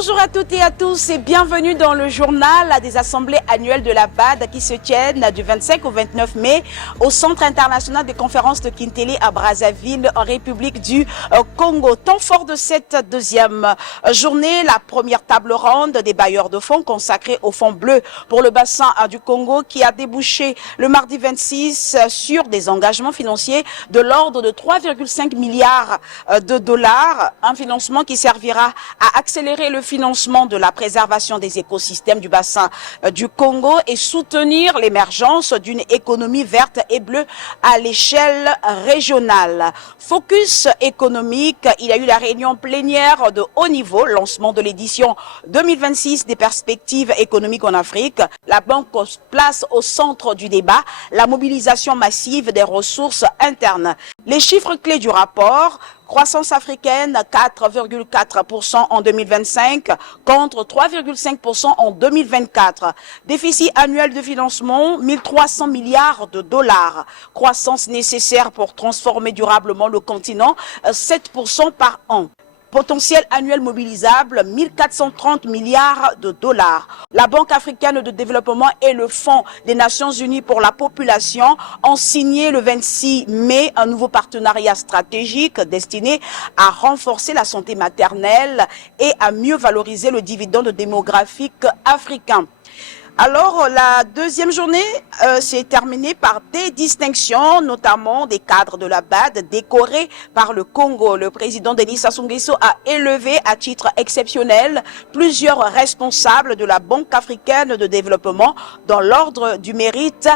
Bonjour à toutes et à tous et bienvenue dans le journal des assemblées annuelles de la BAD qui se tiennent du 25 au 29 mai au Centre international de conférences de Kintélé à Brazzaville en République du Congo. Temps fort de cette deuxième journée, la première table ronde des bailleurs de fonds consacrée au fonds bleu pour le bassin du Congo qui a débouché le mardi 26 sur des engagements financiers de l'ordre de 3,5 milliards de dollars, un financement qui servira à accélérer le financement de la préservation des écosystèmes du bassin du Congo et soutenir l'émergence d'une économie verte et bleue à l'échelle régionale. Focus économique, il y a eu la réunion plénière de haut niveau, lancement de l'édition 2026 des perspectives économiques en Afrique. La banque place au centre du débat la mobilisation massive des ressources internes. Les chiffres clés du rapport: croissance africaine 4,4% en 2025 contre 3,5% en 2024. Déficit annuel de financement 1300 milliards de dollars. Croissance nécessaire pour transformer durablement le continent 7% par an. Potentiel annuel mobilisable 1430 milliards de dollars. La Banque africaine de développement et le Fonds des Nations unies pour la population ont signé le 26 mai un nouveau partenariat stratégique destiné à renforcer la santé maternelle et à mieux valoriser le dividende démographique africain. Alors, la deuxième journée s'est terminée par des distinctions, notamment des cadres de la BAD décorés par le Congo. Le président Denis Sassou Nguesso a élevé à titre exceptionnel plusieurs responsables de la Banque africaine de développement dans l'ordre du mérite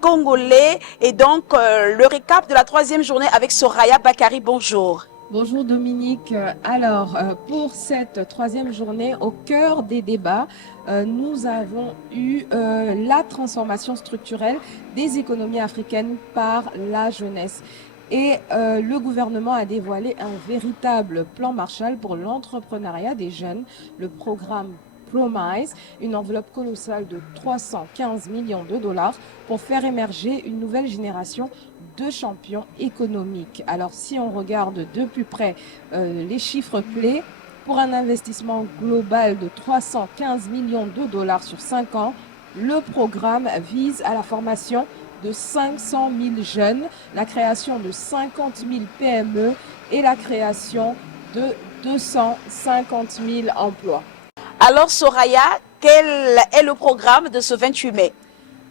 congolais. Et donc, le récap de la troisième journée avec Soraya Bakari. Bonjour. Bonjour Dominique. Alors, pour cette troisième journée, au cœur des débats, nous avons eu la transformation structurelle des économies africaines par la jeunesse. Et le gouvernement a dévoilé un véritable plan Marshall pour l'entrepreneuriat des jeunes, le programme Promise, une enveloppe colossale de 315 millions de dollars pour faire émerger une nouvelle génération de champions économiques. Alors si on regarde de plus près les chiffres clés, pour un investissement global de 315 millions de dollars sur 5 ans, le programme vise à la formation de 500 000 jeunes, la création de 50 000 PME et la création de 250 000 emplois. Alors Soraya, quel est le programme de ce 28 mai?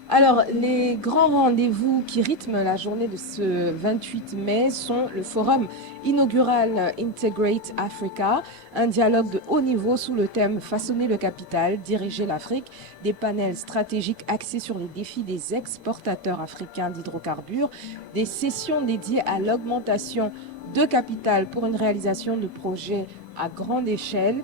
Alors, les grands rendez-vous qui rythment la journée de ce 28 mai sont le forum inaugural Integrate Africa, un dialogue de haut niveau sous le thème Façonner le capital, diriger l'Afrique, des panels stratégiques axés sur les défis des exportateurs africains d'hydrocarbures, des sessions dédiées à l'augmentation de capital pour une réalisation de projets à grande échelle,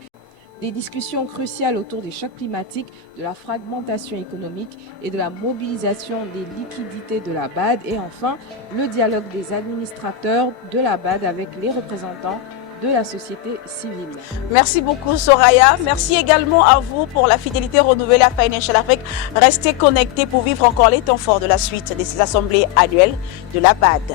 des discussions cruciales autour des chocs climatiques, de la fragmentation économique et de la mobilisation des liquidités de la BAD. Et enfin, le dialogue des administrateurs de la BAD avec les représentants de la société civile. Merci beaucoup Soraya. Merci également à vous pour la fidélité renouvelée à Financial Afrique. Restez connectés pour vivre encore les temps forts de la suite de ces assemblées annuelles de la BAD.